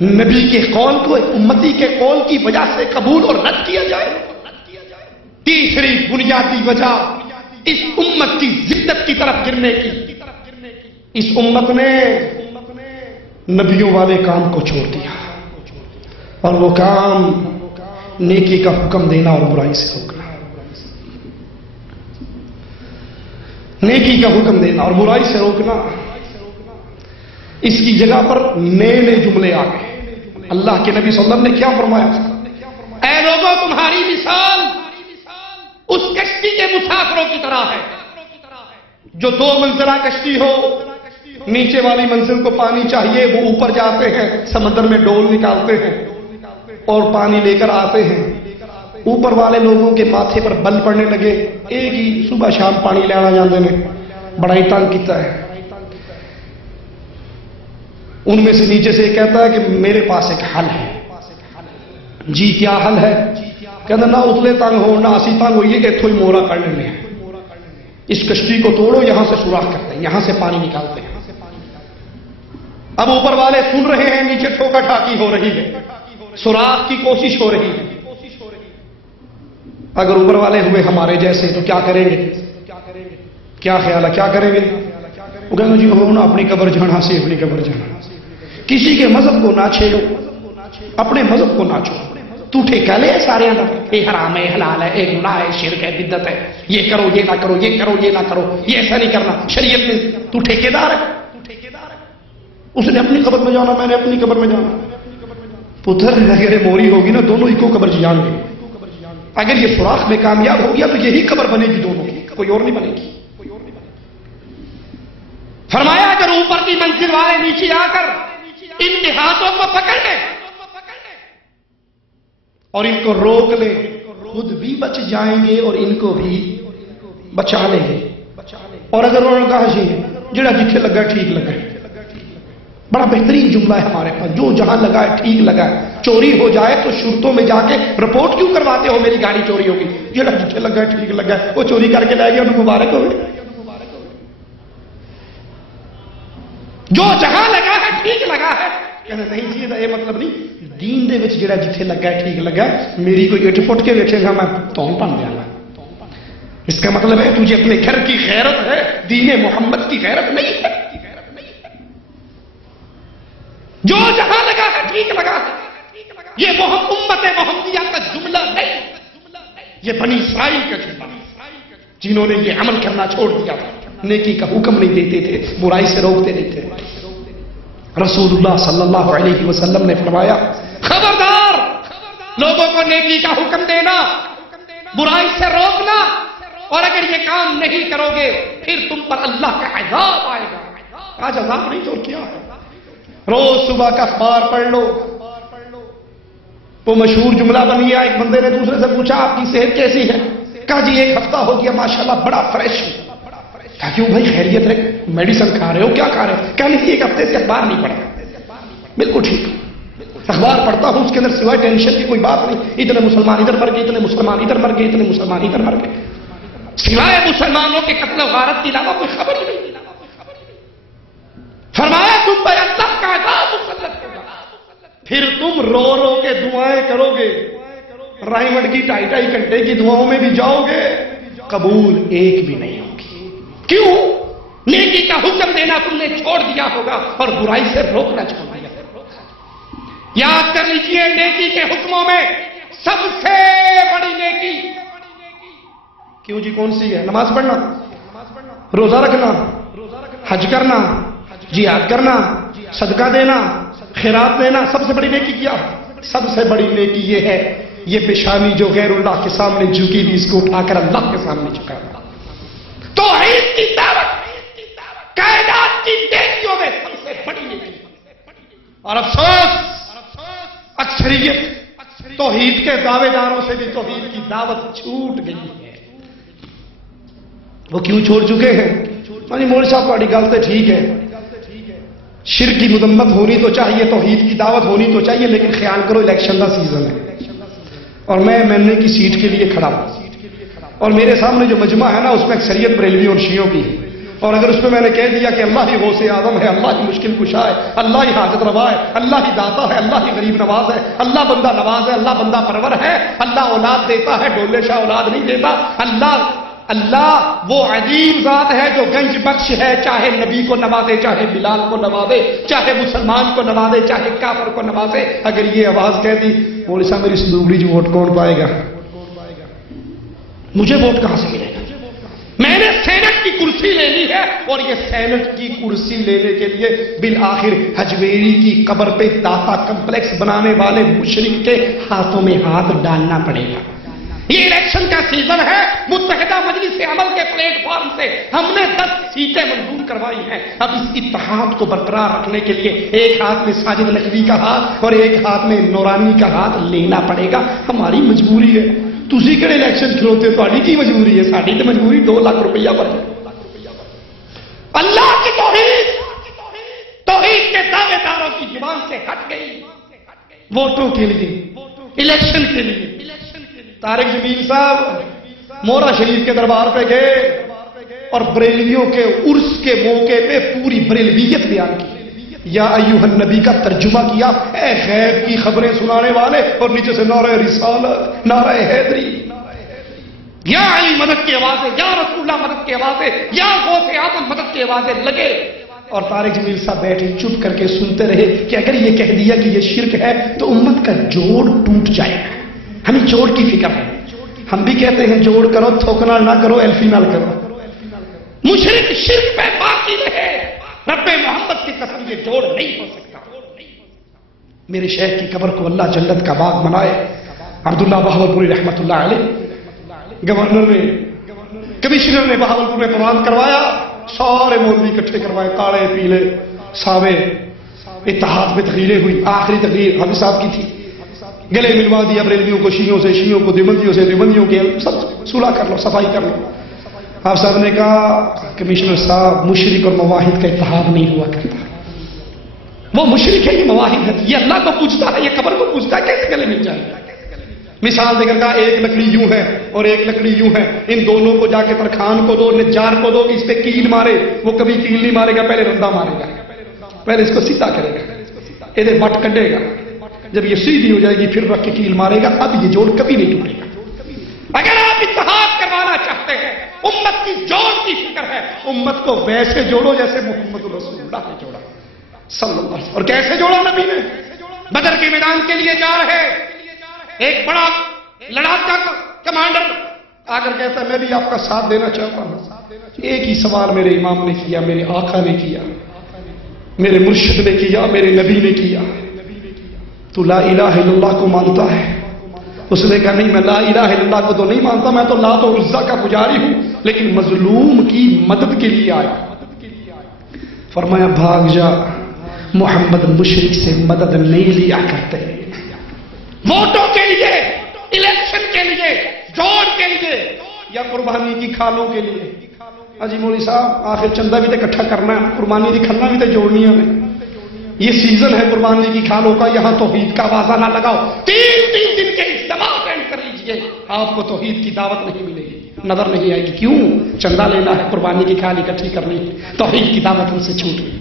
نبی کے قول کو ایک امتی کے قول کی وجہ سے قبول اور رد کیا جائے. تیسری بنیادی وجہ اس امت کی ذلت کی طرف گرنے کی. اس امت نے نبیوں والے کام کو چھوڑ دیا، اور وہ کام نیکی کا حکم دینا اور برائی سے روکنا. نیکی کا حکم دینا اور برائی سے روکنا. اس کی جگہ پر نئے نئے جملے آ گئے. اللہ کے نبی صلی اللہ علیہ وسلم نے کیا فرمایا؟ اے لوگوں، تمہاری مثال اس کشتی کے مسافروں کی طرح ہے جو 2 منزلہ کشتی ہو. نیچے والی منزل کو پانی چاہیے، وہ اوپر جاتے ہیں، سمندر میں ڈول نکالتے ہیں اور پانی لے کر آتے ہیں. اوپر والے لوگوں کے ماتھے پر بل پڑنے لگے، ایک ہی صبح شام پانی لینا جاندے نے، بڑا ہی تنگ کیتا ہے. ان میں سے نیچے سے کہتا ہے کہ میرے پاس ایک حل ہے. جی کیا حل ہے؟ کہتا نہ اتلے تنگ ہو نہ اسی تنگ ہوئیے کہ اتھو ہی مورا کر لیں. اس کشتی کو توڑو، یہاں سے سوراخ کرتے ہیں، یہاں سے پانی نکالتے ہیں. اب اوپر والے سن رہے ہیں، نیچے ٹھوکا ٹھاکی ہو رہی ہے، سوراخ کی کوشش ہو رہی ہے. اگر اوپر والے ہوئے ہمارے جیسے تو کیا کریں گے؟ کیا خیال ہے کیا کریں گے؟ وہ کہیں گے جی ہو نا اپنی قبر جانا سے اپنی قبر جانا. کسی کے مذہب کو نہ چھیڑو، اپنے مذہب کو نہ چھوڑو. تو ٹھیکہ لے سارے اندر، یہ حرام ہے، حلال ہے، یہ گناہ ہے، شرک ہے، بدعت ہے، یہ کرو یہ نہ کرو، یہ کرو یہ نہ کرو، یہ ایسا نہیں کرنا شریعت میں. تو ٹھیکیدار ہے. اس نے اپنی قبر میں جانا، میں نے اپنی قبر میں جانا. پتر اگر موری ہوگی نا دونوں ہی کو قبر جان گے. اگر یہ سوراخ میں کامیاب ہو گیا تو یہی قبر بنے گی دونوں کی، کوئی اور نہیں بنے گی. فرمایا اگر اوپر کی منزل والے نیچے آ کر ان کے ہاتھوں کو پکڑ لیں اور ان کو روک لیں، خود بھی بچ جائیں گے اور ان کو بھی بچا لیں گے. اور اگر انہوں نے کہا جی جڑا جتھے لگا ٹھیک لگا، بڑا بہترین جملہ ہے ہمارے پاس، جو جہاں لگا ہے ٹھیک لگا ہے. چوری ہو جائے تو شرطوں میں جا کے رپورٹ کیوں کرواتے ہو میری گاڑی چوری ہوگی؟ جڑا جتھے لگا ہے ٹھیک لگا ہے، وہ چوری کر کے لائے گیا انہیں مبارک ہوگی. جو جہاں لگا ہے ٹھیک لگا ہے. کہنا نہیں جی یہ مطلب نہیں، دین دے وچ جڑا جتھے لگا ہے ٹھیک لگا ہے. میری کوئی اٹھ پٹ کے ویکھے گا میں تون بن جاؤں گا. اس کا مطلب ہے تجھے اپنے گھر کی غیرت ہے، دین محمد کی غیرت نہیں ہے. جو جہاں لگا ہے ٹھیک لگا ہے. یہ امت محمدیہ کا جملہ نہیں، یہ بنی اسرائیل کا جملہ، جنہوں نے یہ عمل کرنا چھوڑ دیا تھا. نیکی کا حکم نہیں دیتے تھے، برائی سے روکتے نہیں تھے. رسول اللہ صلی اللہ علیہ وسلم نے فرمایا خبردار، لوگوں کو نیکی کا حکم دینا، برائی سے روکنا، اور اگر یہ کام نہیں کرو گے پھر تم پر اللہ کا عذاب آئے گا. آج عذاب نہیں تو کیا ہے؟ روز صبح کا اخبار پڑھ لو. وہ مشہور جملہ بن گیا، ایک بندے نے دوسرے سے پوچھا آپ کی صحت کیسی ہے؟ کہا جی 1 ہفتہ ہو گیا ماشاءاللہ بڑا فریش ہوں. کہا کیوں بھائی خیریت ہے؟ میڈیسن کھا رہے ہو؟ کیا کھا رہے ہو؟ کہا نہیں 1 ہفتے سے اخبار نہیں پڑھا. بالکل ٹھیک، اخبار پڑھتا ہوں اس کے اندر سوائے ٹینشن کی کوئی بات نہیں. اتنے مسلمان ادھر مر گئے، اتنے مسلمان ادھر مر گئے، اتنے مسلمان ادھر مر گئے، سوائے مسلمانوں کے قتل و غارت کے علاوہ کوئی خبر ہی نہیں. فرمایا تم پر اللہ کا عذاب مسلط ہوگا. پھر تم رو رو کے دعائیں کرو گے، رائمنڈ کی 2.5 گھنٹے کی دعاؤں میں بھی جاؤ گے، قبول ایک بھی نہیں ہوگی. کیوں؟ نیکی کا حکم دینا تم نے چھوڑ دیا ہوگا اور برائی سے روکنا چھوڑ دیا. یاد کر لیجیے نیکی کے حکموں میں سب سے بڑی نیکی کیوں جی کون سی ہے؟ نماز پڑھنا، روزہ رکھنا، حج کرنا، جہاد کرنا، صدقہ دینا، خیرات دینا. سب سے بڑی نیکی کیا؟ سب سے بڑی نیکی یہ ہے یہ پیشانی جو غیر اللہ کے سامنے جھکی بھی اس کو اٹھا کر اللہ کے سامنے جھکا. توحید کی دعوت کائنات کی نیکیوں میں سب سے بڑی نیکی. اور افسوس اکثریت توحید کے دعوے داروں سے بھی توحید کی دعوت چھوٹ گئی ہے. وہ کیوں چھوڑ چکے ہیں؟ مولوی صاحب تھوڑی گل تو ٹھیک ہے، شرک کی مذمت ہونی تو چاہیے، توحید کی دعوت ہونی تو چاہیے، لیکن خیال کرو الیکشن کا سیزن ہے اور میں ایم اے کی سیٹ کے لیے کھڑا ہوں اور میرے سامنے جو مجمع ہے نا اس میں اکثریت بریلوی اور شیعوں کی ہے. اور اگر اس میں میں نے کہہ دیا کہ اللہ ہی غوث اعظم ہے، اللہ ہی مشکل کشا ہے، اللہ ہی حاجت روا ہے، اللہ ہی داتا ہے، اللہ ہی غریب نواز ہے، اللہ بندہ نواز ہے، اللہ بندہ پرور ہے، اللہ اولاد دیتا ہے، ڈولے شاہ اولاد نہیں دیتا، اللہ وہ عظیم ذات ہے جو گنج بخش ہے، چاہے نبی کو نوازے، چاہے بلال کو نوازے، چاہے مسلمان کو نوازے، چاہے کافر کو نوازے۔ اگر یہ آواز کہہ دی مولوی صاحب میری سندوگڑی جو ووٹ کون پائے گا، مجھے ووٹ کہاں سے ملے گا؟ میں نے سینٹ کی کرسی لے لی ہے، اور یہ سینٹ کی کرسی لینے کے لیے بالآخر حجویری کی قبر پہ داتا کمپلیکس بنانے والے مشرک کے ہاتھوں میں ہاتھ ڈالنا پڑے گا۔ یہ الیکشن کا سیزن ہے، متحدہ مجلس عمل کے پلیٹ فارم سے ہم نے 10 سیٹیں منظور کروائی ہیں۔ اب اس اتحاد کو برقرار رکھنے کے لیے ایک ہاتھ میں ساجد نقوی کا ہاتھ اور ایک ہاتھ میں نورانی کا ہاتھ لینا پڑے گا، ہماری مجبوری ہے۔ تسی کہڑے الیکشن کھلوتے، تہاڈی کی مجبوری ہے؟ ساڈی تے مجبوری 2 لاکھ روپیہ پر ہے۔ اللہ کی توحید کے دعوے داروں کی زبان سے ہٹ گئی، ووٹوں کے لیے، الیکشن کے لیے۔ طارق جمیل صاحب مورا شریف کے دربار پہ گئے اور بریلویوں کے عرس کے موقع پہ پوری بریلویت بیان کی، یا ایوہ النبی کا ترجمہ کیا، اے غیب کی خبریں سنانے والے، اور نیچے سے نعرہ رسالت، نعرہ حیدری، یا علی مدد کی آوازیں، یا رسول اللہ مدد کی آوازیں، یا غوث اعظم مدد کی آوازیں لگے۔ اور طارق جمیل صاحب بیٹھے چپ کر کے سنتے رہے کہ اگر یہ کہہ دیا کہ یہ شرک ہے تو امت کا جوڑ ٹوٹ جائے گا۔ ہمیں جوڑ کی فکر ہے، ہم بھی کہتے ہیں جوڑ کرو، تھوکنا نہ کرو، ایلفی نہ کرو۔ مشرک شرک پہ باقی رہے، رب محمد کی قسم یہ جوڑ نہیں ہو سکتا۔ میرے شیخ کی قبر کو اللہ جنت کا باغ بنائے۔ عبداللہ بہاولپوری رحمت اللہ علیہ، کمشنر نے بہاولپور میں پروگرام کروایا، سارے مولوی اکٹھے کروائے، کالے پیلے ساوے، اتحاد میں تقریریں ہوئی۔ آخری تقریر حافظ صاحب کی تھی، گلے ملوا دیا بریلویوں کو شیعوں سے، شیعوں کو دیوبندیوں سے، دیوبندیوں کے سب صلح کر لو، صفائی کر لو۔ آپ صاحب نے کہا کمشنر صاحب مشرک اور مواحد کا اتحاد نہیں ہوا کرتا، وہ مشرک ہے، یہ مواحد ہے، یہ اللہ کو پوچھتا ہے، یہ قبر کو پوچھتا ہے، کیسے گلے مل جائے گا؟ مثال دے کر کہا ایک لکڑی یوں ہے اور ایک لکڑی یوں ہے، ان دونوں کو جا کے ترخان کو دو، نجار کو دو، اس پہ کیل مارے، وہ کبھی کیل نہیں مارے گا، پہلے رندہ مارے گا، پہلے اس کو سیدھا کرے گا، ادھر بٹ کڈے گا، جب یہ سیدھی ہو جائے گی پھر رکھ کے کیل مارے گا، اب یہ جوڑ کبھی نہیں ٹوٹے گا۔ اگر آپ اتحاد کروانا چاہتے ہیں، امت کی جوڑ کی فکر ہے، امت کو ویسے جوڑو جیسے محمد رسول اللہ نے جوڑا صلی اللہ علیہ وسلم۔ اور کیسے جوڑا نبی نے؟ بدر کے میدان کے لیے جا رہے، ایک بڑا لڑاکا کمانڈر آ کر کہتا ہے میں بھی آپ کا ساتھ دینا چاہتا ہوں۔ ایک ہی سوال میرے امام نے کیا، میرے آقا نے کیا، میرے مرشد نے کیا، میرے نبی نے کیا، تو لا الہ الا اللہ کو مانتا ہے؟ اس نے کہا نہیں، میں لا الہ الا اللہ کو تو نہیں مانتا، میں تو لات و عزا کا پجاری ہوں، لیکن مظلوم کی مدد کے لیے آیا۔ فرمایا بھاگ جا، محمد مشرک سے مدد نہیں لیا کرتے، ووٹوں کے لیے، الیکشن کے لیے، جوڑ کے لیے، یا قربانی کی کھالوں کے لیے۔ اجی مولوی صاحب آخر چندہ بھی تو اکٹھا کرنا ہے، قربانی کی کھلنا بھی تو جوڑنی ہے ہمیں، یہ سیزن ہے قربانی کی کھالوں کا، یہاں توحید کا آوازہ نہ لگاؤ، 3 دن کے اجتماع اٹینڈ کر لیجئے، آپ کو توحید کی دعوت نہیں ملے گی، نظر نہیں آئے گی۔ کیوں؟ چندہ لینا ہے، قربانی کی کھال اکٹھی کرنی ہے، توحید کی دعوت ان سے چھوٹ گئی۔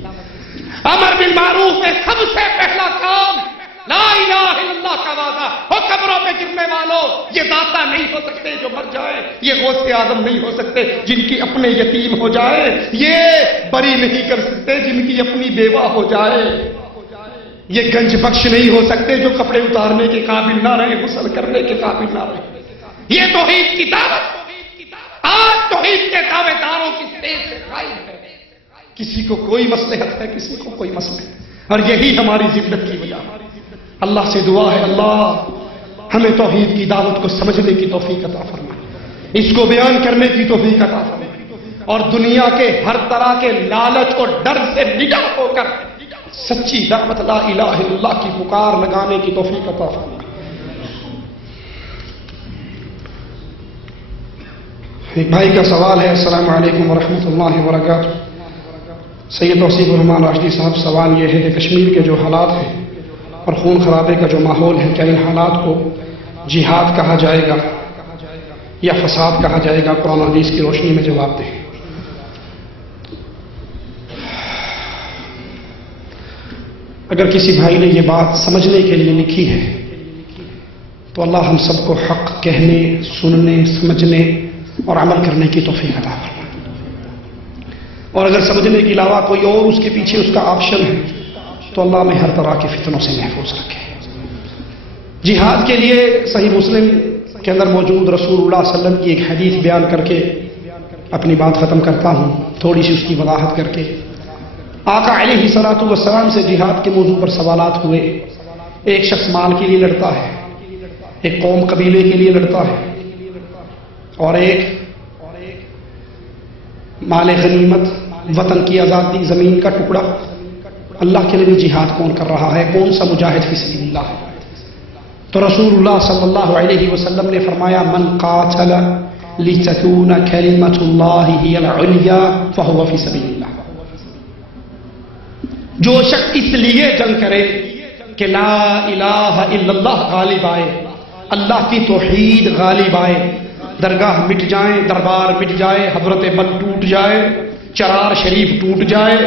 امر بالمعروف میں سب سے پہلا کام لا الہ الا اللہ کا وعدہ، اور قبروں پہ گرنے والوں، یہ داتا نہیں ہو سکتے جو مر جائے، یہ غوث اعظم نہیں ہو سکتے جن کی اپنے یتیم ہو جائے، یہ بری نہیں کر سکتے جن کی اپنی بیوہ ہو جائے، یہ گنج بخش نہیں ہو سکتے جو کپڑے اتارنے کے قابل نہ رہے، غسل کرنے کے قابل نہ رہے۔ یہ توحید کی دعوت آج توحید کے دعوے داروں کی اسٹیج سے غائب ہے، کسی کو کوئی مصلحت ہے، کسی کو کوئی مصلحت، اور یہی ہماری ذلت کی وجہ ہے۔ اللہ سے دعا ہے اللہ ہمیں توحید کی دعوت کو سمجھنے کی توفیق عطا فرمائے، اس کو بیان کرنے کی توفیق عطا فرمائے، اور دنیا کے ہر طرح کے لالچ اور ڈر سے نجات ہو کر سچی دعوت لا الہ الا اللہ کی پکار لگانے کی توفیق عطا فرمائے۔ ایک بھائی کا سوال ہے، السلام علیکم ورحمۃ اللہ وبرکاتہ۔ سید توصیف الرحمان راشدی صاحب، سوال یہ ہے کہ کشمیر کے جو حالات ہیں اور خون خرابے کا جو ماحول ہے، کیا ان حالات کو جہاد کہا جائے گا یا فساد کہا جائے گا؟ قرآن و حدیث کی روشنی میں جواب دیں۔ اگر کسی بھائی نے یہ بات سمجھنے کے لیے لکھی ہے تو اللہ ہم سب کو حق کہنے، سننے، سمجھنے اور عمل کرنے کی توفیق عطا فرمائے، اور اگر سمجھنے کے علاوہ کوئی اور اس کے پیچھے اس کا آپشن ہے تو اللہ میں ہر طرح کے فتنوں سے محفوظ رکھے۔ جہاد کے لیے صحیح مسلم کے اندر موجود رسول اللہ صلی اللہ علیہ وسلم کی ایک حدیث بیان کر کے اپنی بات ختم کرتا ہوں، تھوڑی سی اس کی وضاحت کر کے۔ آقا علیہ الصلوۃ والسلام سے جہاد کے موضوع پر سوالات ہوئے۔ ایک شخص مال کے لیے لڑتا ہے، ایک قوم قبیلے کے لیے لڑتا ہے، اور ایک مال غنیمت، وطن کی آزادی، زمین کا ٹکڑا۔ اللہ کے لیے جہاد کون کر رہا ہے؟ کون سا مجاہد فی سبیل اللہ ہے؟ تو رسول اللہ صلی اللہ علیہ وسلم نے فرمایا من قاتل لتکون کلمۃ اللہ ہی العلیا فہو فی سبیل اللہ۔ جو شخص اس لیے جنگ کرے کہ لا الہ الا اللہ غالب آئے، اللہ کی توحید غالب آئے، درگاہ مٹ جائیں، دربار مٹ جائے، حضرت بل ٹوٹ جائے، چرار شریف ٹوٹ جائے،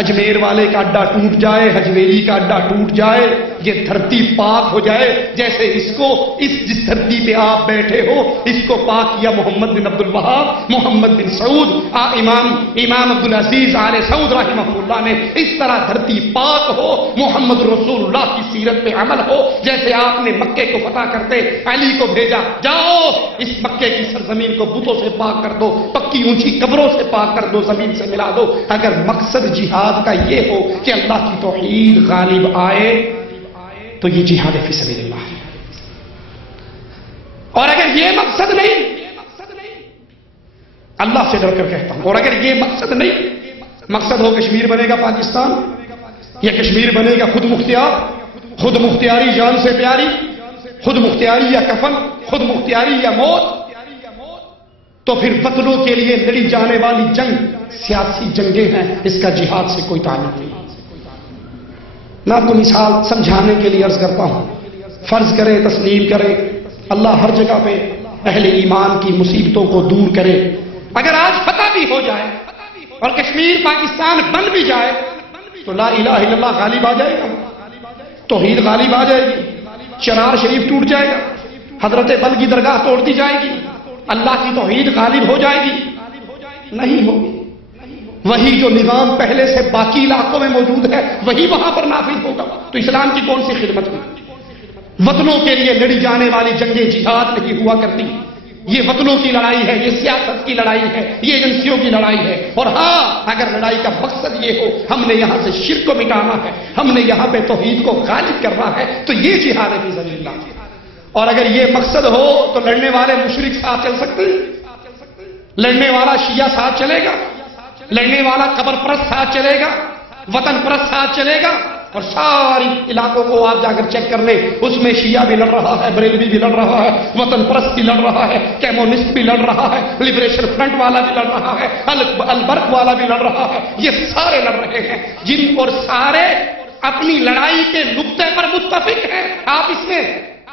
اجمیر والے کا اڈا ٹوٹ جائے، حجویری کا اڈا ٹوٹ جائے، یہ دھرتی پاک ہو جائے، جیسے جس دھرتی پہ آپ بیٹھے ہو اس کو پاک کیا محمد بن عبد الوہاب، محمد بن سعود، امام عبدالعزیز آل سعود رحمہ اللہ نے، اس طرح دھرتی پاک ہو، محمد رسول اللہ کی سیرت پہ عمل ہو۔ جیسے آپ نے مکے کو فتح کرتے علی کو بھیجا، جاؤ اس مکے کی سرزمین کو بتوں سے پاک کر دو، پکی اونچی قبروں سے پاک کر دو، زمین سے ملا دو۔ اگر مقصد جہاد کا یہ ہو کہ اللہ کی توحید غالب آئے تو یہ جہاد فی سبیل اللہ ہے، اور اگر یہ مقصد نہیں، اللہ سے ڈر کر کہتا ہوں، اور اگر یہ مقصد نہیں، مقصد ہو کشمیر بنے گا پاکستان یا کشمیر بنے گا خود مختیار، خود مختیاری جان سے پیاری، خود مختیاری یا کفن، خود مختیاری یا موت، تو پھر وطنوں کے لیے لڑی جانے والی جنگ سیاسی جنگیں ہیں، اس کا جہاد سے کوئی تعلق نہیں۔ میں آپ کو مثال سمجھانے کے لیے عرض کرتا ہوں۔ فرض کریں، تسلیم کریں، اللہ ہر جگہ پہ اہل ایمان کی مصیبتوں کو دور کرے۔ اگر آج فتح بھی ہو جائے اور کشمیر پاکستان بن بھی جائے تو لا الہ الا اللہ غالب آ جائے گا، توحید غالب آ جائے گی، چرار شریف ٹوٹ جائے گا، حضرت بل کی درگاہ توڑ دی جائے گی، اللہ کی توحید غالب ہو جائے گی؟ نہیں ہوگی۔ وہی جو نظام پہلے سے باقی علاقوں میں موجود ہے وہی وہاں پر نافذ ہوگا، تو اسلام کی کون سی خدمت ہوئی؟ وطنوں کے لیے لڑی جانے والی جنگیں جہاد نہیں ہوا کرتی۔ یہ وطنوں کی لڑائی ہے، یہ سیاست کی لڑائی ہے، یہ ایجنسیوں کی لڑائی ہے۔ اور ہاں، اگر لڑائی کا مقصد یہ ہو ہم نے یہاں سے شرک کو مٹانا ہے، ہم نے یہاں پہ توحید کو غالب کرنا ہے، تو یہ جہاد فی سبیل اللہ ہے۔ اور اگر یہ مقصد ہو تو لڑنے والے مشرک ساتھ چل سکتے ہیں، لڑنے والا شیعہ ساتھ چلے گا، لڑنے والا قبر پرست ساتھ چلے گا، وطن پرست ساتھ چلے گا۔ اور ساری علاقوں کو آپ جا کر چیک کر لیں، اس میں شیعہ بھی لڑ رہا ہے، بریلوی بھی لڑ رہا ہے، وطن پرست بھی لڑ رہا ہے، کیمونسٹ بھی لڑ رہا ہے، لبریشن فرنٹ والا بھی لڑ رہا ہے، البرق والا بھی لڑ رہا ہے، یہ سارے لڑ رہے ہیں، جن اور سارے اپنی لڑائی کے نقطے پر متفق ہیں۔ آپ اس میں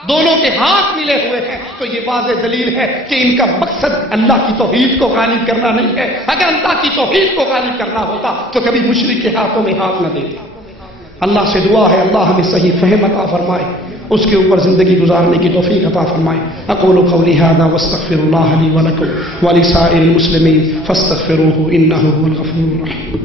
دونوں کے ہاتھ ملے ہوئے ہیں، تو یہ واضح دلیل ہے کہ ان کا مقصد اللہ کی توحید کو غالب کرنا نہیں ہے۔ اگر اللہ کی توحید کو غالب کرنا ہوتا تو کبھی مشرک کے ہاتھوں میں ہاتھ نہ دیتے۔ اللہ سے دعا ہے اللہ ہمیں صحیح فہم عطا فرمائے، اس کے اوپر زندگی گزارنے کی توفیق عطا فرمائے۔ اقول قولی ھذا واستغفر اللہ لی ولکم ولسائر المسلمین فاستغفروہ انہ هو الغفور الرحیم۔